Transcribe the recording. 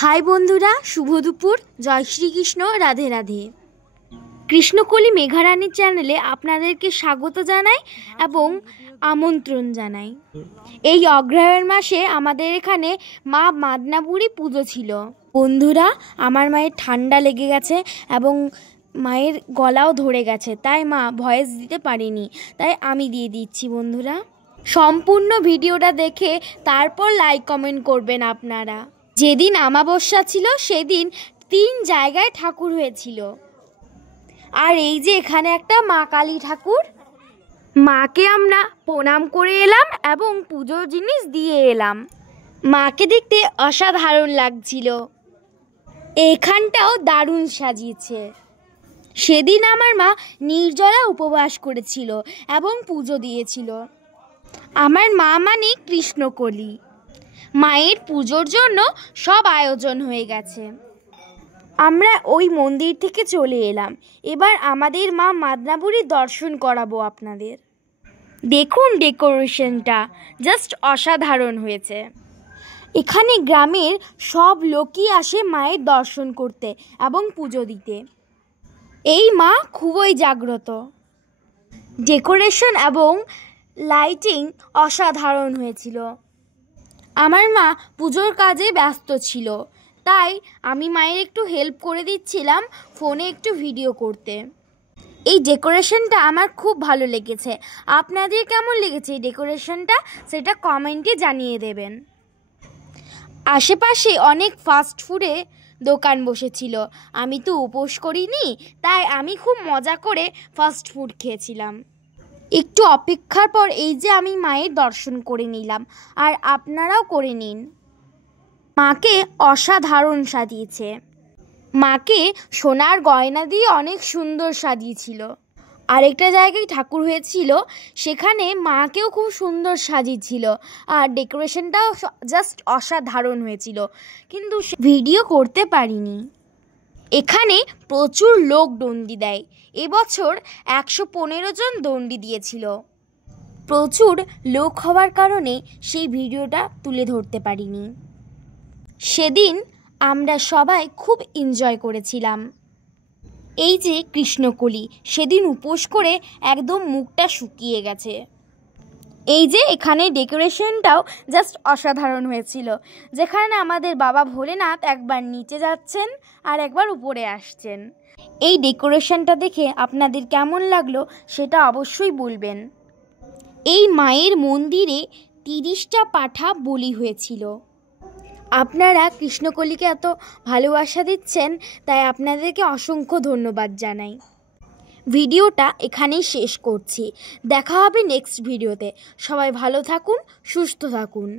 High বন্ধুরা, শুভ দুপুর। জয় শ্রীকৃষ্ণ, রাধে রাধে। কৃষ্ণকলি মেঘারানীর চ্যানেলে আপনাদেরকে স্বাগত জানাই এবং আমন্ত্রণ জানাই। এই অগ্রহায়ণ মাসে আমাদের এখানে মা মাদনাপুরী পুজো ছিল। বন্ধুরা, আমার মায়ের ঠান্ডা লেগে গেছে এবং মায়ের গলাও ধরে গেছে, তাই মা ভয়েস দিতে পারিনি, তাই আমি দিয়ে দিচ্ছি। বন্ধুরা, সম্পূর্ণ ভিডিওটা দেখে তারপর লাইক কমেন্ট করবেন আপনারা। যেদিন অমাবস্যা ছিল সেদিন 3 জায়গায় ঠাকুর হয়েছিল। আর এই যে এখানে একটা মা কালী ঠাকুর, মাকে আমরা প্রণাম করে এলাম এবং পুজোর জিনিস দিয়ে এলাম। মাকে দেখতে অসাধারণ লাগছিল। এখানটাও দারুণ সাজিয়েছে। সেদিন আমার মা নির্জলা উপবাস করেছিল এবং পুজো দিয়েছিল। আমার মা মানে কৃষ্ণকলি। মায়ের পুজোর জন্য সব আয়োজন হয়ে গেছে। আমরা ওই মন্দির থেকে চলে এলাম। এবার আমাদের মা মাদনাপুরীর দর্শন করাবো আপনাদের। দেখুন, ডেকোরেশনটা জাস্ট অসাধারণ হয়েছে। এখানে গ্রামের সব লোকই আসে মায়ের দর্শন করতে এবং পুজো দিতে। এই মা খুবই জাগ্রত। ডেকোরেশন এবং লাইটিং অসাধারণ হয়েছিল। আমার মা পুজোর কাজে ব্যস্ত ছিল, তাই আমি মায়ের একটু হেল্প করে দিচ্ছিলাম ফোনে একটু ভিডিও করতে। এই ডেকোরেশনটা আমার খুব ভালো লেগেছে। আপনাদের কেমন লেগেছে এই ডেকোরেশনটা, সেটা কমেন্টে জানিয়ে দেবেন। আশেপাশে অনেক ফাস্ট ফুডে দোকান বসেছিল। আমি তো উপোস করিনি, তাই আমি খুব মজা করে ফাস্ট ফুড খেয়েছিলাম। একটু অপেক্ষার পর এই যে আমি মায়ের দর্শন করে নিলাম, আর আপনারাও করে নিন। মাকে অসাধারণ সাজিয়েছে। মাকে সোনার গয়না দিয়ে অনেক সুন্দর সাজিয়েছিল। আরেকটা জায়গায় ঠাকুর হয়েছিল, সেখানে মাকেও খুব সুন্দর সাজিয়েছিল। আর ডেকোরেশনটাও জাস্ট অসাধারণ হয়েছিল, কিন্তু ভিডিও করতে পারিনি। এখানে প্রচুর লোক দণ্ডি দেয়। এবছর 115 জন দণ্ডি দিয়েছিল। প্রচুর লোক হওয়ার কারণে সেই ভিডিওটা তুলে ধরতে পারিনি। সেদিন আমরা সবাই খুব এনজয় করেছিলাম। এই যে কৃষ্ণকলি, সেদিন উপোস করে একদম মুখটা শুকিয়ে গেছে। এই যে এখানে ডেকোরেশনটাও জাস্ট অসাধারণ হয়েছিল, যেখানে আমাদের বাবা ভোলেনাথ একবার নিচে যাচ্ছেন আর একবার উপরে আসছেন। এই ডেকোরেশনটা দেখে আপনাদের কেমন লাগলো সেটা অবশ্যই বলবেন। এই মায়ের মন্দিরে 30টা পাঠা বলি হয়েছিল। আপনারা কৃষ্ণকলিকে এত ভালোবাসা দিচ্ছেন, তাই আপনাদেরকে অসংখ্য ধন্যবাদ জানাই। ভিডিওটা এখানেই শেষ করছি। দেখা হবে নেক্সট ভিডিওতে। সবাই ভালো থাকুন, সুস্থ থাকুন।